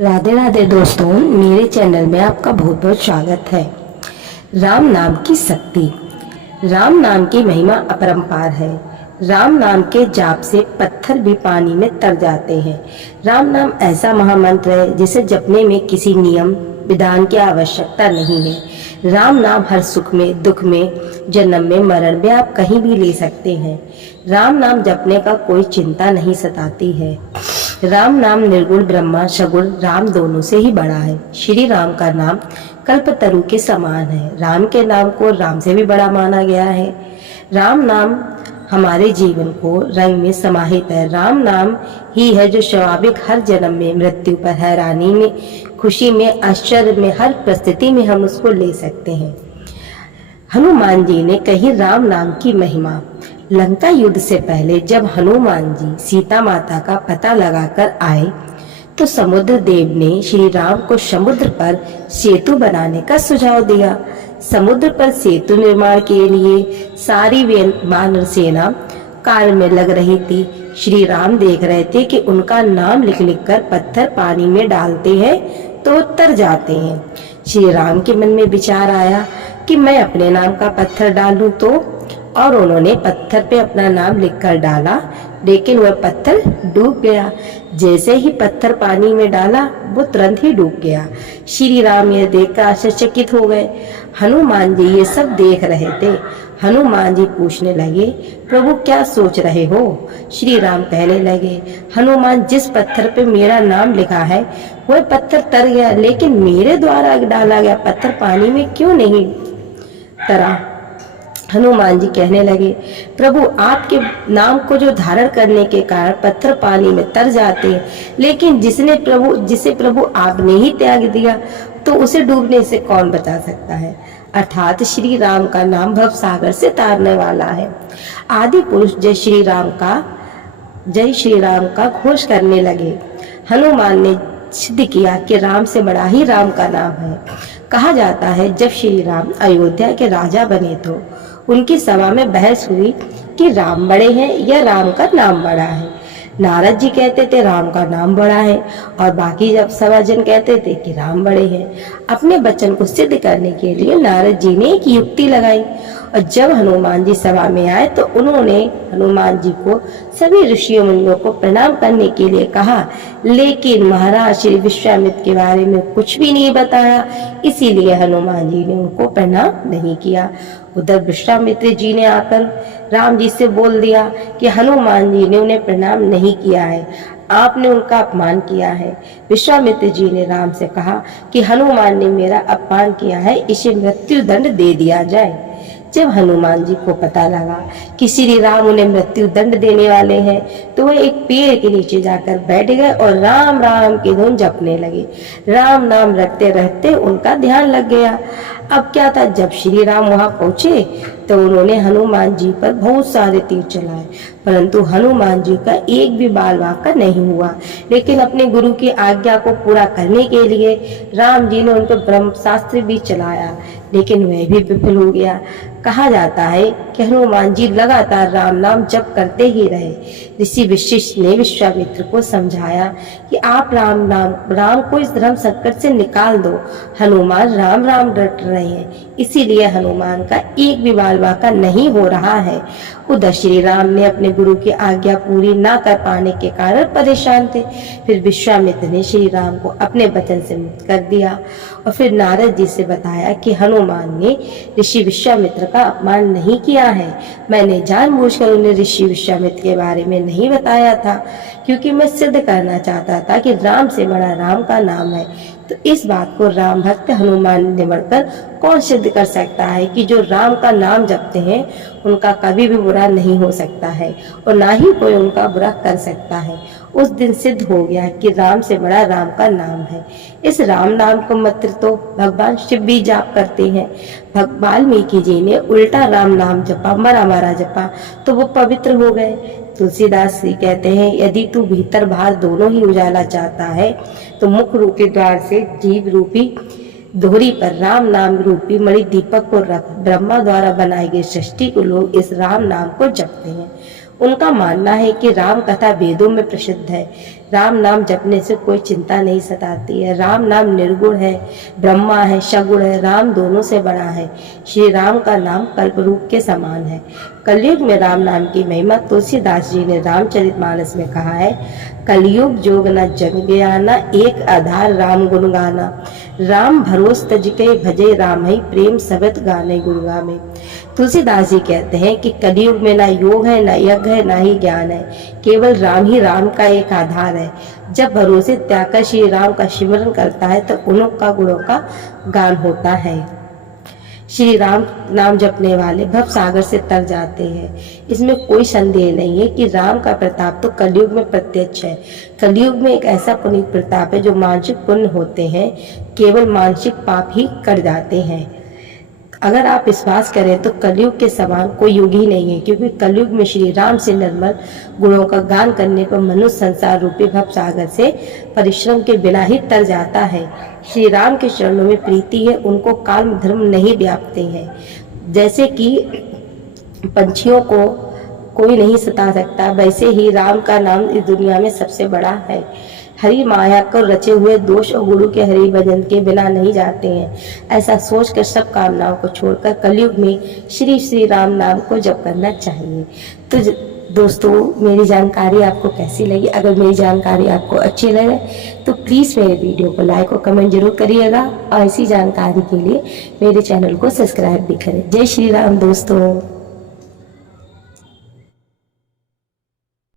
राधे राधे दोस्तों, मेरे चैनल में आपका बहुत बहुत स्वागत है। राम नाम की शक्ति। राम नाम की महिमा अपरंपार है। राम नाम के जाप से पत्थर भी पानी में तर जाते हैं। राम नाम ऐसा महामंत्र है जिसे जपने में किसी नियम विधान की आवश्यकता नहीं है। राम नाम हर सुख में, दुख में, जन्म में, मरण में आप कहीं भी ले सकते हैं। राम नाम जपने का कोई चिंता नहीं सताती है। राम नाम निर्गुण ब्रह्मा सगुण राम दोनों से ही बड़ा है। श्री राम का नाम कल्पतरु के समान है। राम के नाम को राम से भी बड़ा माना गया है। राम नाम हमारे जीवन को रंग में समाहित है। राम नाम ही है जो स्वाभाविक हर जन्म में, मृत्यु पर, हैरानी में, खुशी में, आश्चर्य में, हर परिस्थिति में हम उसको ले सकते हैं। हनुमान जी ने कही राम नाम की महिमा। लंका युद्ध से पहले जब हनुमान जी सीता माता का पता लगाकर आए तो समुद्र देव ने श्री राम को समुद्र पर सेतु बनाने का सुझाव दिया। समुद्र पर सेतु निर्माण के लिए सारी वानर सेना कार्य में लग रही थी। श्री राम देख रहे थे कि उनका नाम लिख लिख कर पत्थर पानी में डालते हैं तो उतर जाते हैं। श्री राम के मन में विचार आया कि मैं अपने नाम का पत्थर डालूं तो, और उन्होंने पत्थर पे अपना नाम लिखकर डाला, लेकिन वह पत्थर डूब गया। जैसे ही पत्थर पानी में डाला वो तुरंत ही डूब गया। श्री राम यह देखकर आश्चर्यचकित हो गए। हनुमान जी ये सब देख रहे थे। हनुमान जी पूछने लगे, प्रभु क्या सोच रहे हो? श्री राम कहने लगे, हनुमान जिस पत्थर पे मेरा नाम लिखा है वह पत्थर तर गया, लेकिन मेरे द्वारा डाला गया पत्थर पानी में क्यों नहीं तरा? हनुमान जी कहने लगे, प्रभु आपके नाम को जो धारण करने के कारण पत्थर पानी में तर जाते हैं, लेकिन जिसे प्रभु आपने ही त्याग दिया तो उसे डूबने से कौन बचा सकता है? अर्थात श्री राम का नाम भव सागर से तारने वाला है। आदि पुरुष जय श्री राम का घोष करने लगे। हनुमान ने सिद्ध किया कि राम से बड़ा ही राम का नाम है। कहा जाता है जब श्री राम अयोध्या के राजा बने तो उनकी सभा में बहस हुई कि राम बड़े हैं या राम का नाम बड़ा है। नारद जी कहते थे राम का नाम बड़ा है और बाकी जब सभाजन कहते थे कि राम बड़े हैं। अपने वचन को सिद्ध करने के लिए नारद जी ने एक युक्ति लगाई और जब हनुमान जी सभा में आए तो उन्होंने हनुमान जी को सभी ऋषियों मुनियों को प्रणाम करने के लिए कहा, लेकिन महाराज श्री विश्वामित्र के बारे में कुछ भी नहीं बताया, इसीलिए हनुमान जी ने उनको प्रणाम नहीं किया। उधर विश्वामित्र जी ने आकर राम जी से बोल दिया कि हनुमान जी ने उन्हें प्रणाम नहीं किया है, आपने उनका अपमान किया है। विश्वामित्र जी ने राम से कहा कि हनुमान ने मेरा अपमान किया है, इसे मृत्यु दंड दे दिया जाए। जब हनुमान जी को पता लगा कि श्री राम उन्हें मृत्यु दंड देने वाले हैं तो वह एक पेड़ के नीचे जाकर बैठ गए और राम राम की धुन जपने लगे। राम नाम रटते रहते उनका ध्यान लग गया। अब क्या था, जब श्री राम वहां पहुंचे तो उन्होंने हनुमान जी पर बहुत सारे तीर चलाए, परंतु हनुमान जी का एक भी बाल वाका नहीं हुआ। लेकिन अपने गुरु की आज्ञा को पूरा करने के लिए राम जी ने उन पर ब्रह्मास्त्र भी चलाया, लेकिन वह भी विफल हो गया। कहा जाता है कि हनुमान जी लगातार राम नाम जप करते ही रहे। ऋषि वशिष्ठ ने विश्वामित्र को समझाया कि आप राम को इस धर्म संकट से निकाल दो। हनुमान राम राम रट रहे हैं, इसीलिए हनुमान का एक भी बाल वाका नहीं हो रहा है। उधर श्री राम ने अपने गुरु की आज्ञा पूरी ना कर पाने के कारण परेशान थे। फिर विश्वामित्र ने श्री राम को अपने वचन से मुक्त कर दिया और फिर नारद जी से बताया कि हनुमान ने ऋषि विश्वामित्र का अपमान नहीं किया है। मैंने जानबूझकर उन्हें ऋषि विश्वामित्र के बारे में नहीं बताया था, क्योंकि मैं सिद्ध करना चाहता था कि राम से बड़ा राम का नाम है। तो इस बात को राम भक्त हनुमान ने बढ़कर कौन सिद्ध कर सकता है कि जो राम का नाम जपते हैं उनका कभी भी बुरा नहीं हो सकता है और ना ही कोई उनका बुरा कर सकता है। उस दिन सिद्ध हो गया कि राम से बड़ा राम का नाम है। इस राम नाम को मात्र तो भगवान शिव भी जाप करते हैं। वाल्मीकि जी ने उल्टा राम नाम जपा, मरा जपा, तो वो पवित्र हो गए। तुलसीदास जी कहते हैं, यदि तू भीतर बाहर दोनों ही उजाला चाहता है तो मुख रूपी द्वार से जीव रूपी दोहरी पर राम नाम रूपी मणि दीपक को रख। ब्रह्मा द्वारा बनाई गई सृष्टि को लोग इस राम नाम को जपते हैं। उनका मानना है कि राम कथा वेदों में प्रसिद्ध है। राम नाम जपने से कोई चिंता नहीं सताती है। राम नाम निर्गुण है, ब्रह्मा है, सगुण है, राम दोनों से बड़ा है। श्री राम का नाम कल्परूप के समान है। कलयुग में राम नाम की महिमा तुलसीदास जी ने रामचरितमानस में कहा है, कलयुग जोग न जग गया ना, एक आधार राम गुण गाना। राम भरोस तज के भजे राम ही, प्रेम सबत गाने गुण गावे। तुलसीदास जी कहते हैं कि कलयुग में ना योग है, ना यज्ञ है, ना ही ज्ञान है, केवल राम ही राम का एक आधार है। जब भरोसे त्याग कर श्री राम का सिमरन करता है तो उन्हों का गुणों का गान होता है। श्री राम नाम जपने वाले भव सागर से तर जाते हैं। इसमें कोई संदेह नहीं है कि राम का प्रताप तो कलयुग में प्रत्यक्ष है। कलयुग में एक ऐसा पुनीत प्रताप है जो मानसिक पुण्य होते हैं, केवल मानसिक पाप ही कर जाते हैं। अगर आप विश्वास करें तो कलयुग के समान कोई युग ही नहीं है, क्योंकि कलयुग में श्री राम से निर्मल गुणों का गान करने पर मनुष्य संसार रूपी भव सागर से परिश्रम के बिना ही तर जाता है। श्री राम के चरणों में प्रीति है, उनको काल धर्म नहीं व्यापते हैं। जैसे कि पंछियों को कोई नहीं सता सकता, वैसे ही राम का नाम इस दुनिया में सबसे बड़ा है। हरि माया को रचे हुए दोष और गुरु के हरि भजन के बिना नहीं जाते हैं। ऐसा सोचकर सब कामनाओं को छोड़कर कलयुग में श्री श्री राम नाम को जप करना चाहिए। तो दोस्तों, मेरी जानकारी आपको कैसी लगी? अगर मेरी जानकारी आपको अच्छी लगे तो प्लीज़ मेरे वीडियो को लाइक और कमेंट जरूर करिएगा, और ऐसी जानकारी के लिए मेरे चैनल को सब्सक्राइब भी करें। जय श्री राम दोस्तों।